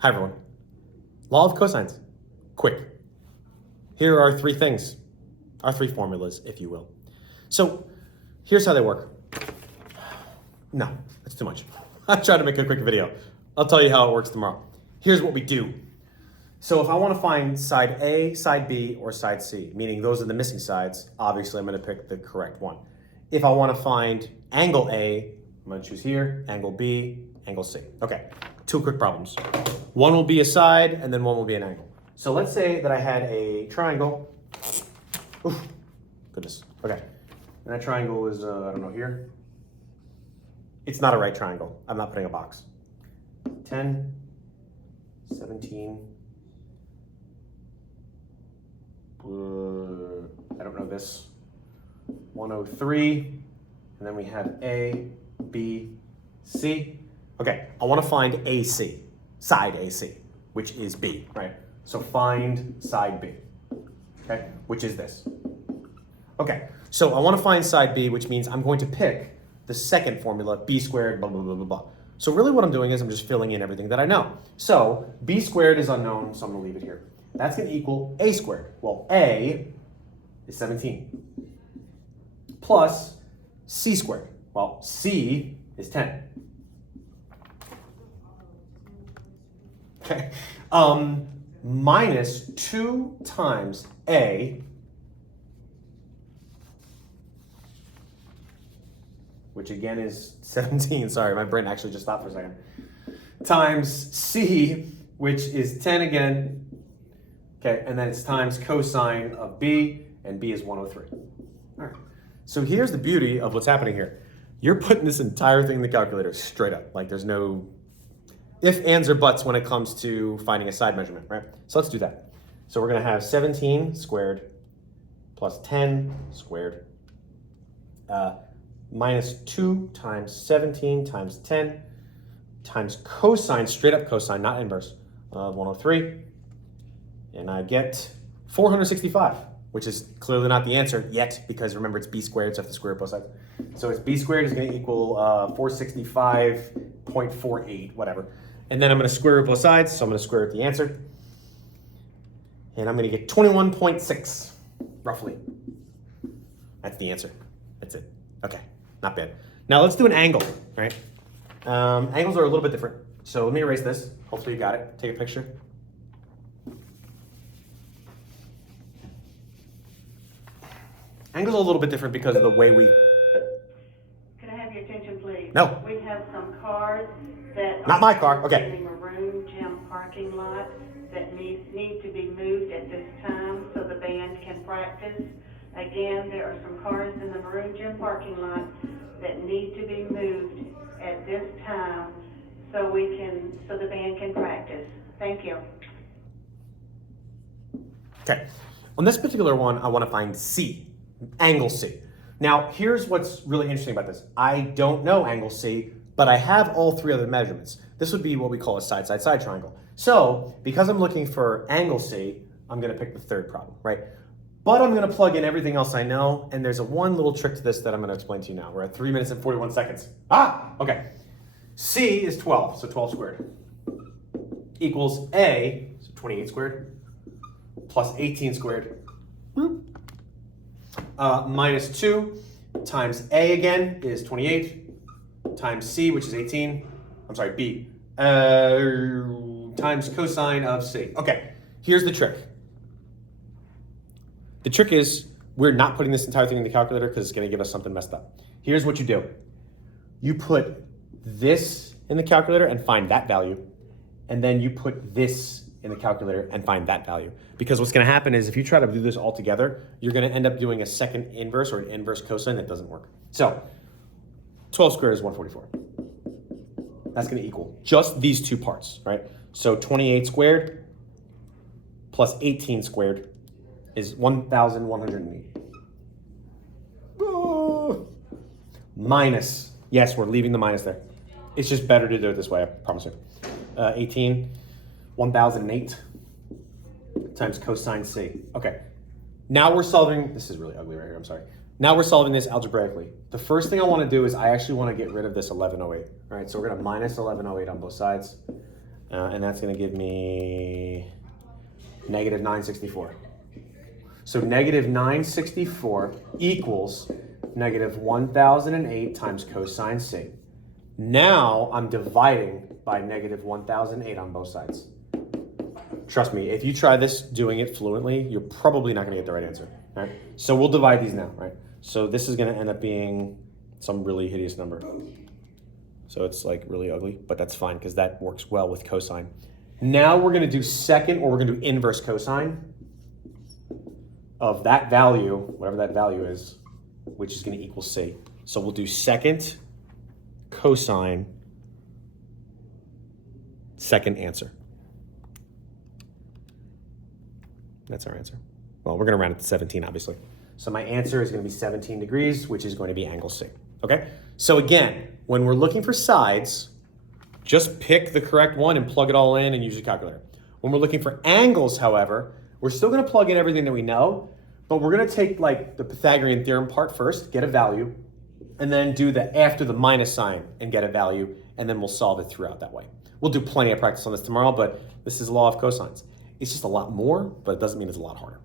Hi everyone. Law of cosines. Quick. Here are three things, our three formulas, if you will. So here's how they work. No, that's too much. I tried to make a quick video. I'll tell you how it works tomorrow. Here's what we do. So if I want to find side A, side B, or side C, meaning those are the missing sides, obviously I'm going to pick the correct one. If I want to find angle A, I'm going to choose here, angle B, angle C. Okay, two quick problems. One will be a side, and then one will be an angle. So let's say that I had a triangle. Oof, goodness. Okay, and that triangle is, I don't know, here. It's not a right triangle. I'm not putting a box. 10, 17, I don't know this, 103, and then we have A, B, C. Okay, I want to find AC, side AC, which is B, right? So find side B, okay, which is this. Okay, so I want to find side B, which means I'm going to pick the second formula, B squared, blah, blah, blah, blah, blah. So really what I'm doing is I'm just filling in everything that I know. So B squared is unknown, so I'm going to leave it here. That's going to equal A squared. Well, A is 17 plus C squared. Well, C is 10. Okay. Minus 2 times A, which again is 17. Sorry, my brain actually just stopped for a second. Times C, which is 10 again. Okay, and then it's times cosine of B, and B is 103. All right. So here's the beauty of what's happening here. You're putting this entire thing in the calculator straight up. Like there's no if, ands, or buts when it comes to finding a side measurement, right? So let's do that. So we're gonna have 17 squared plus 10 squared minus 2 times 17 times 10 times cosine, straight up cosine, not inverse, of 103. And I get 465, which is clearly not the answer yet, because remember it's B squared, so I have to square both sides. So it's B squared is gonna equal 465.48, whatever. And then I'm gonna square root both sides, so I'm gonna square root the answer. And I'm gonna get 21.6, roughly. That's the answer, that's it. Okay, not bad. Now let's do an angle, right? Angles are a little bit different. So let me erase this, hopefully you got it. Take a picture. Angles are a little bit different because of the way we... Can I have your attention, please? No. We have some cars that Not my car, okay. in the maroon gym parking lot that need to be moved at this time so the band can practice. Again, there are some cars in the maroon gym parking lot that need to be moved at this time so the band can practice. Thank you. Okay, on this particular one, I want to find C, angle C. Now, here's what's really interesting about this. I don't know angle C, but I have all three other measurements. This would be what we call a side-side-side triangle. So, because I'm looking for angle C, I'm gonna pick the third problem, right? But I'm gonna plug in everything else I know, and there's one little trick to this that I'm gonna explain to you now. We're at 3 minutes and 41 seconds. Okay. C is 12, so 12 squared, equals A, so 28 squared, plus 18 squared, minus 2 times A again is 28, times C, which is 18, I'm sorry, B, times cosine of C. Okay, here's the trick. The trick is we're not putting this entire thing in the calculator because it's going to give us something messed up. Here's what you do. You put this in the calculator and find that value, and then you put this in the calculator and find that value. Because what's going to happen is if you try to do this all together, you're going to end up doing a second inverse or an inverse cosine that doesn't work. So 12 squared is 144. That's going to equal just these two parts, right? So 28 squared plus 18 squared is 1,108. Minus, yes, we're leaving the minus there. It's just better to do it this way, I promise you. 18, 1,008 times cosine C. Okay, now we're solving, this is really ugly right here, I'm sorry. Now we're solving this algebraically. The first thing I want to do is I actually want to get rid of this 1108. All right, so we're going to minus 1108 on both sides. And that's going to give me negative 964. So negative 964 equals negative 1008 times cosine C. Now I'm dividing by negative 1008 on both sides. Trust me, if you try this doing it fluently, you're probably not going to get the right answer. All right? So we'll divide these now, right? So this is going to end up being some really hideous number. So it's like really ugly, but that's fine because that works well with cosine. Now we're going to do second, or we're going to do inverse cosine of that value, whatever that value is, which is going to equal C. So we'll do second cosine, second answer. That's our answer. Well, we're going to round it to 17, obviously. So my answer is going to be 17 degrees, which is going to be angle C. Okay? So again, when we're looking for sides, just pick the correct one and plug it all in and use your calculator. When we're looking for angles, however, we're still going to plug in everything that we know, but we're going to take like the Pythagorean theorem part first, get a value, and then do the after the minus sign and get a value, and then we'll solve it throughout that way. We'll do plenty of practice on this tomorrow, but this is the law of cosines. It's just a lot more, but it doesn't mean it's a lot harder.